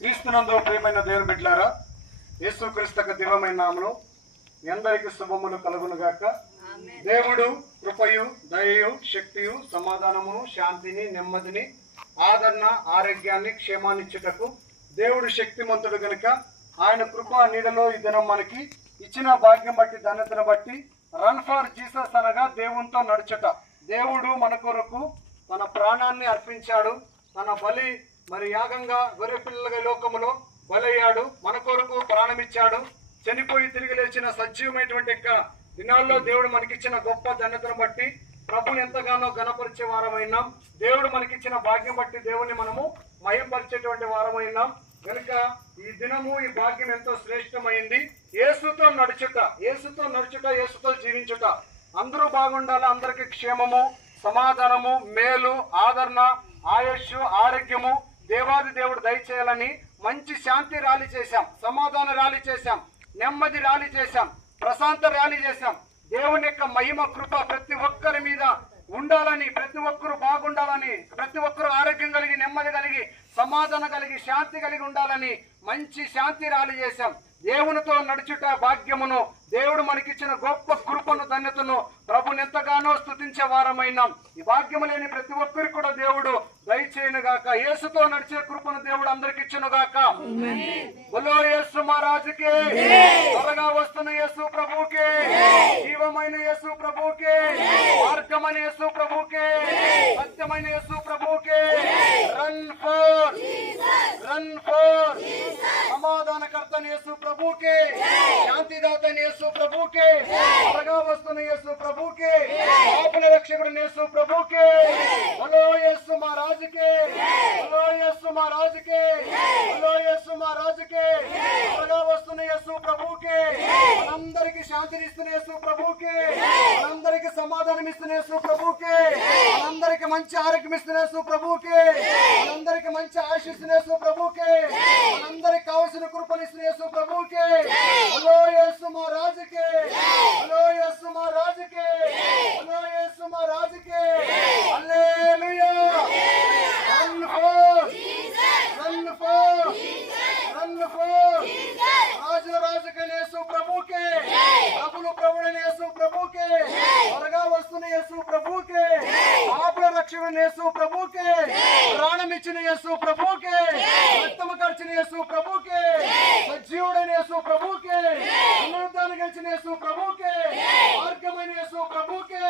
క్రీస్తునందు ప్రియమైన దేవుని బిడ్డలారా, యేసుక్రీస్తు దివ్యమైన నామములో అందరికీ శుభములు కలుగునుగాక. దేవుడు కృపయు, దయయు, శక్తియు, సమాధానమును, శాంతిని, నెమ్మదిని, ఆదరణ, ఆరోగ్యాన్ని, క్షేమాన్నిచ్చుటకు దేవుడు శక్తిమంతుడు గనుక ఆయన కృప నీడలో ఈ దినం మనకి ఇచ్చిన భాగ్యం బట్టి, ధన్యతను బట్టి రన్ ఫర్ జీసస్ అనగా దేవునితో నడుచుట. దేవుడు మన కొరకు తన ప్రాణాన్ని అర్పించాడు. తన బలి యాగంగా గొర్రె పిల్లలుగా లోకములో బలయ్యాడు. మన కొరకు ప్రాణమిచ్చాడు. చనిపోయి తిరిగి లేచిన సజీవమైనటువంటి దినాల్లో దేవుడు మనకిచ్చిన గొప్ప ధన్యతను బట్టి ప్రభుని ఎంతగానో ఘనపరిచే వారమైనాం. దేవుడు మనకిచ్చిన భాగ్యం బట్టి దేవుని మనము మహింపరిచేటువంటి వారమైనాం. కనుక ఈ దినము, ఈ భాగ్యం ఎంతో శ్రేష్టమైంది. యేసుతో నడుచుట, యేసుతో జీవించుట. అందరూ బాగుండాలి. అందరికి క్షేమము, సమాధానము, మేలు, ఆదరణ, ఆయుష్, ఆరోగ్యము దేవాది దేవుడు దయచేయాలని మంచి శాంతి ర్యాలీ చేశాం, సమాధాన ర్యాలీ చేశాం, నెమ్మది ర్యాలీ చేశాం, ప్రశాంత ర్యాలీ చేశాం. దేవుని యొక్క మహిమ కృప ప్రతి ఒక్కరి మీద ఉండాలని, ప్రతి ఒక్కరు బాగుండాలని, ప్రతి ఒక్కరు ఆరోగ్యం కలిగి, నెమ్మది కలిగి, సమాధానం కలిగి, శాంతి కలిగి ఉండాలని మంచి శాంతి ర్యాలీ చేశాం. దేవునితో నడుచుట భాగ్యమును, దేవుడు మనకిచ్చిన గొప్ప కృపను, ధన్యతను ప్రభుని ఎంతగానో స్తుతించే వారమైనాం. ఈ భాగ్యము లేని ప్రతి ఒక్కరికి కూడా దేవుడు దయచేయను గాక. యేసుతో నడిచే కృపను దేవుడు అందరికి ఇచ్చును గాక. బోలో యేసు మహారాజుకే, త్వరగా వస్తున్న యేసు ప్రభుకే, జీవమైన యేసు ప్రభుకే, మార్గమైన యేసు ప్రభుకే, సత్యమైన యేసు ప్రభుకే. రన్ ఫర్ సమాధానకర్త యేసు ప్రభుకే, శాంతిదాత యేసు ప్రభుకే, త్వరగా వస్తున్న యేసు ప్రభుకే, పాపుల రక్షకుడు యేసు ప్రభుకే. బోలో యేసు మహారాజుకే, బోలో యేసు మహారాజుకే, బోలో యేసు మహారాజుకే, త్వరగా వస్తున్న యేసు ప్రభుకే, మనందరికి శాంతినిస్తున్న యేసు ప్రభుకే, మనందరికి సమాధానం ఇస్తున్న యేసు ప్రభుకే, మనందరికి మంచి ఆరోగ్యం ఇస్తున్న యేసు ప్రభుకే, మనందరికి మంచి ఆశిస్తున్న యేసు ప్రభుకే, మనందరికి కావలసిన కృపనిస్తున్న యేసు ప్రభుకే. బోలో యేసు మహారాజుకే, బోలో యేసు మహారాజుకే, బోలో యేసు మహారాజుకే. హల్లెలూయా. రన్ ఫర్ రాజుల రాజుకైన యేసు ప్రభుకే, ప్రభులు ప్రభుడైన యేసు ప్రభుకే, త్వరగా వస్తున్న యేసు ప్రభుకే, పాపుల రక్షకుడైన యేసు ప్రభుకే, ప్రాణం ఇచ్చిన యేసు ప్రభుకే, రక్తము కార్చిన యేసు ప్రభుకే, సజీవుడైన యేసు ప్రభుకే, పునరుద్ధానం గెలిచిన యేసు ప్రభుకే, మార్గమైన యేసు ప్రభుకే.